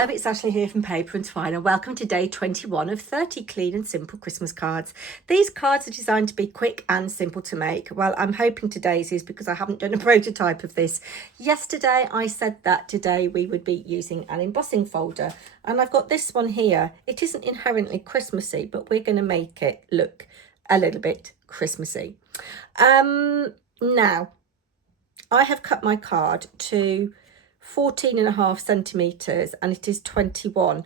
Hello, it's Ashley here from Paper&Twine and welcome to day 21 of 30 clean and simple Christmas cards. These cards are designed to be quick and simple to make. Well, I'm hoping today's is because I haven't done a prototype of this. Yesterday I said that today we would be using an embossing folder, and I've got this one here. It isn't inherently Christmassy, but we're going to make it look a little bit Christmassy. Now, I have cut my card to 14.5 centimetres and it is 21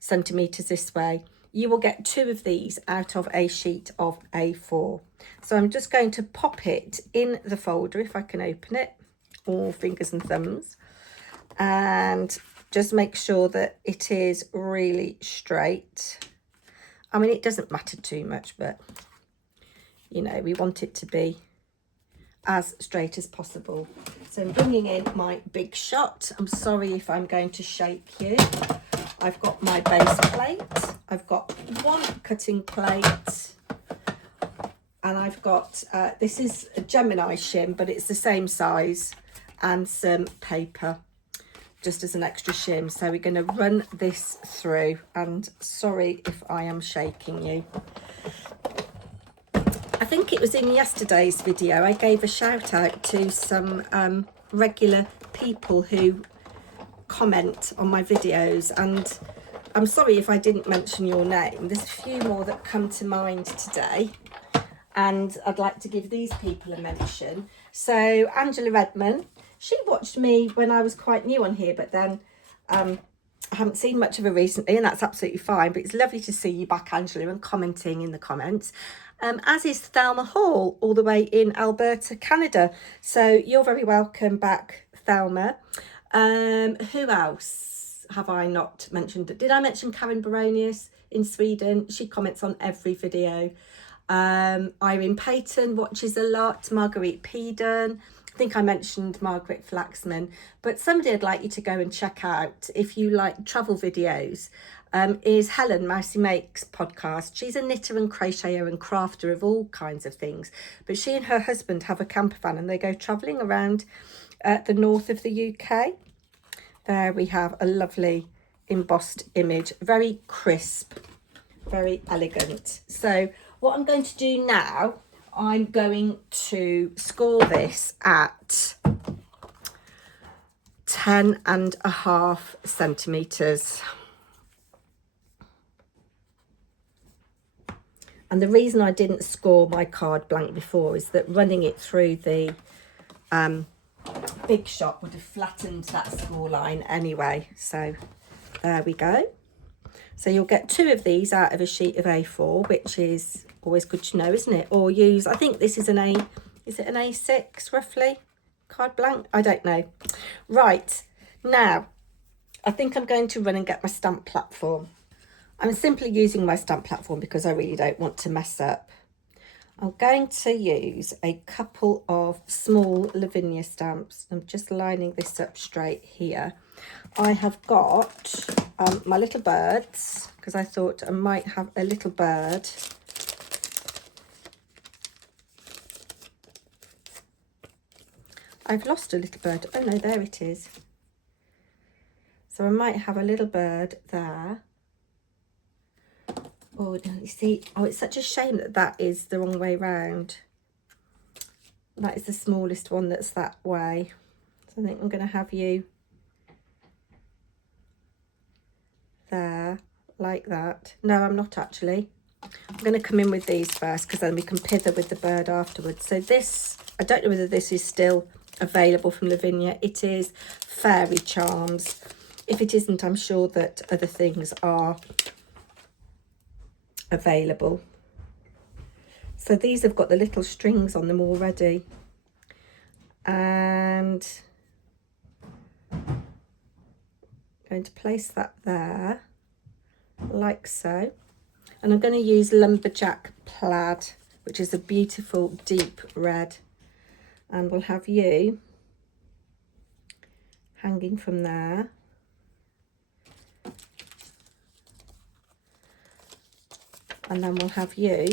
centimetres this way. You will get 2 of these out of a sheet of A4. So I'm just going to pop it in the folder if I can open it, all fingers and thumbs, and just make sure that it is really straight. I mean, it doesn't matter too much, but you know, we want it to be as straight as possible. So I'm bringing in my big shot. I'm sorry if I'm going to shake you. I've got my base plate, I've got one cutting plate, and I've got this is a Gemini shim, but it's the same size, and some paper just as an extra shim. So we're going to run this through, and sorry if I am shaking you. I think it was in yesterday's video I gave a shout out to some regular people who comment on my videos, and I'm sorry if I didn't mention your name. There's a few more that come to mind today, and I'd like to give these people a mention. So Angela Redman, she watched me when I was quite new on here, but then I haven't seen much of her recently, and that's absolutely fine, but it's lovely to see you back, Angela, and commenting in the comments. As is Thelma Hall, all the way in Alberta, Canada. So you're very welcome back, Thelma. Who else have I not mentioned? Did I mention Karen Baronius in Sweden? She comments on every video. Irene Payton watches a lot. Marguerite Peden. I think I mentioned Margaret Flaxman, but somebody I'd like you to go and check out if you like travel videos is Helen Mousy Makes podcast. She's a knitter and crocheter and crafter of all kinds of things, but she and her husband have a camper van and they go travelling around the north of the UK. There we have a lovely embossed image, very crisp, very elegant. So what I'm going to do now, I'm going to score this at 10.5 centimetres. And the reason I didn't score my card blank before is that running it through the big shot would have flattened that score line anyway. So there we go. So you'll get 2 of these out of a sheet of A4, which is always good to know, isn't it? Or use, I think this is an is it an A6 roughly? Card blank? I don't know. Right, now I think I'm going to run and get my stamp platform. I'm simply using my stamp platform because I really don't want to mess up. I'm going to use a couple of small Lavinia stamps. I'm just lining this up straight here. I have got my little birds, because I thought I might have a little bird. I've lost a little bird. Oh no, there it is. So I might have a little bird there. Oh, you see, oh, it's such a shame that that is the wrong way round. That is the smallest one that's that way. So I think I'm going to have you there, like that. No, I'm not actually. I'm going to come in with these first, because then we can pither with the bird afterwards. So this, I don't know whether this is still available from Lavinia. It is Fairy Charms. If it isn't, I'm sure that other things are available. So these have got the little strings on them already, and I'm going to place that there like so, and I'm going to use Lumberjack Plaid, which is a beautiful deep red, and we'll have you hanging from there. And then we'll have you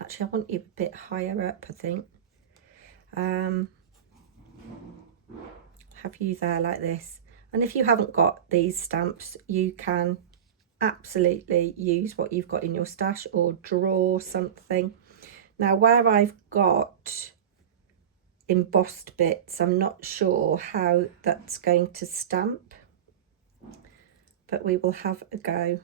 actually, I want you a bit higher up, I think. have you there like this. And if you haven't got these stamps, you can absolutely use what you've got in your stash or draw something. Now, where I've got embossed bits, I'm not sure how that's going to stamp, but we will have a go.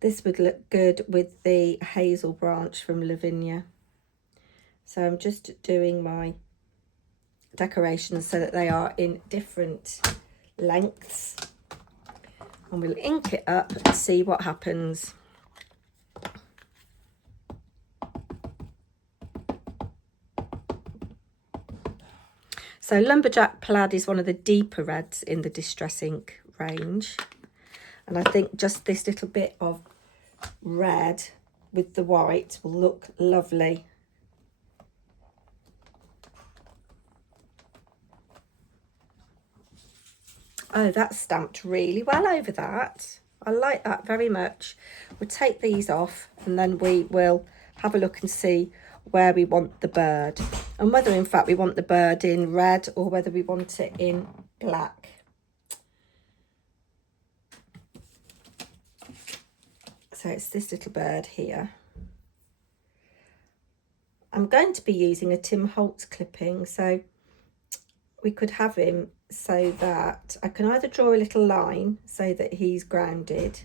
This would look good with the hazel branch from Lavinia. So I'm just doing my decorations so that they are in different lengths, and we'll ink it up and see what happens. So Lumberjack Plaid is one of the deeper reds in the Distress Ink range, and I think just this little bit of red with the white will look lovely. Oh, that's stamped really well over that. I like that very much. We'll take these off and then we will have a look and see where we want the bird, and whether in fact we want the bird in red or whether we want it in black. So it's this little bird here. I'm going to be using a Tim Holtz clipping, so we could have him so that I can either draw a little line so that he's grounded,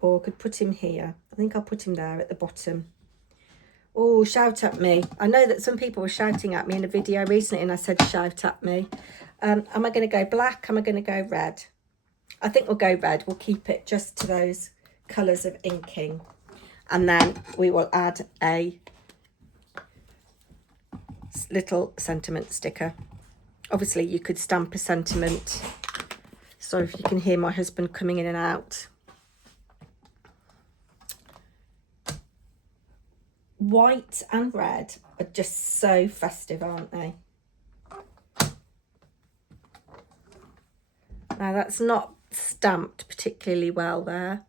or I could put him here. I think I'll put him there at the bottom. Oh, shout at me. I know that some people were shouting at me in a video recently and I said shout at me. Am I going to go black? Am I going to go red? I think we'll go red. We'll keep it just to those colours of inking. And then we will add a little sentiment sticker. Obviously you could stamp a sentiment. Sorry if you can hear my husband coming in and out. White and red are just so festive, aren't they? Now that's not stamped particularly well there.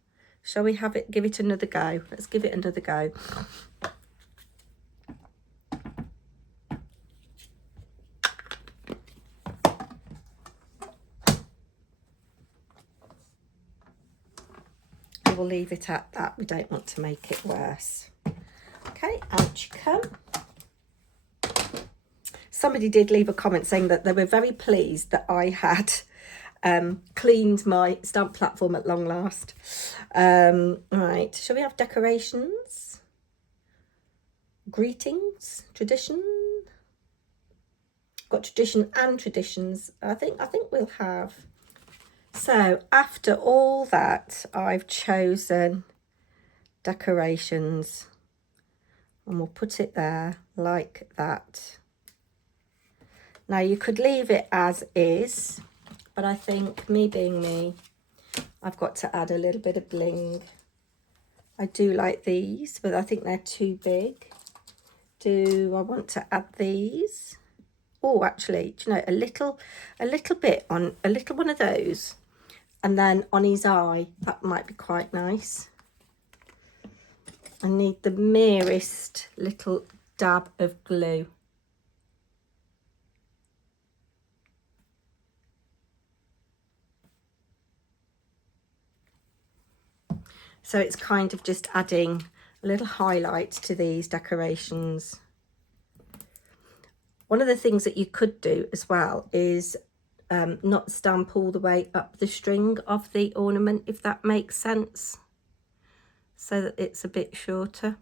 Shall we have it, give it another go? Let's give it another go. We will leave it at that. We don't want to make it worse. Okay, out you come. Somebody did leave a comment saying that they were very pleased that I had cleaned my stamp platform at long last. Right, shall we have decorations? Greetings, tradition. Got tradition and traditions. I think we'll have. So after all that, I've chosen decorations. And we'll put it there like that. Now you could leave it as is, but I think, me being me, I've got to add a little bit of bling. I do like these, but I think they're too big. Do I want to add these? Oh, actually, do you know, a little bit on a little one of those, and then on his eye, that might be quite nice. I need the merest little dab of glue. So it's kind of just adding a little highlight to these decorations. One of the things that you could do as well is not stamp all the way up the string of the ornament, if that makes sense, so that it's a bit shorter.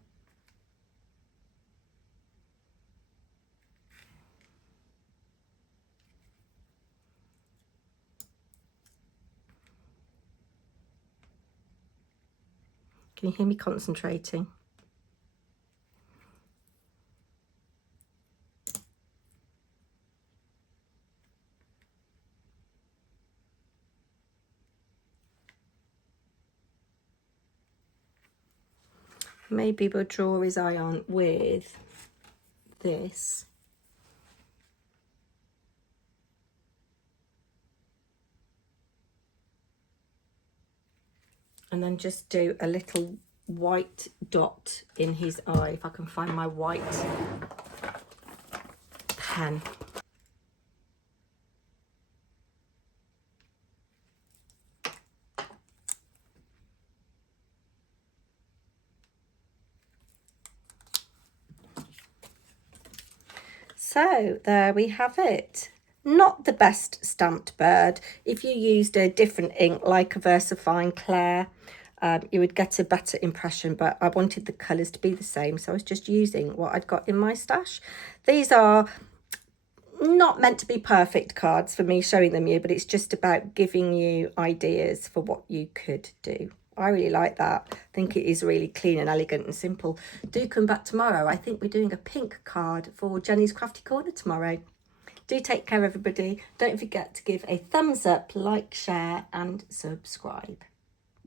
Can you hear me concentrating? Maybe we'll draw his eye on with this. And then just do a little white dot in his eye, if I can find my white. pen. So there we have it. Not the best stamped bird. If you used a different ink like a VersaFine Claire, you would get a better impression, but I wanted the colours to be the same, so I was just using what I'd got in my stash. These are not meant to be perfect cards for me showing them you, but it's just about giving you ideas for what you could do. I really like that. I think it is really clean and elegant and simple. Do come back tomorrow. I think we're doing a pink card for Jenny's Crafty Corner tomorrow. Do take care, everybody. Don't forget to give a thumbs up, like, share and subscribe.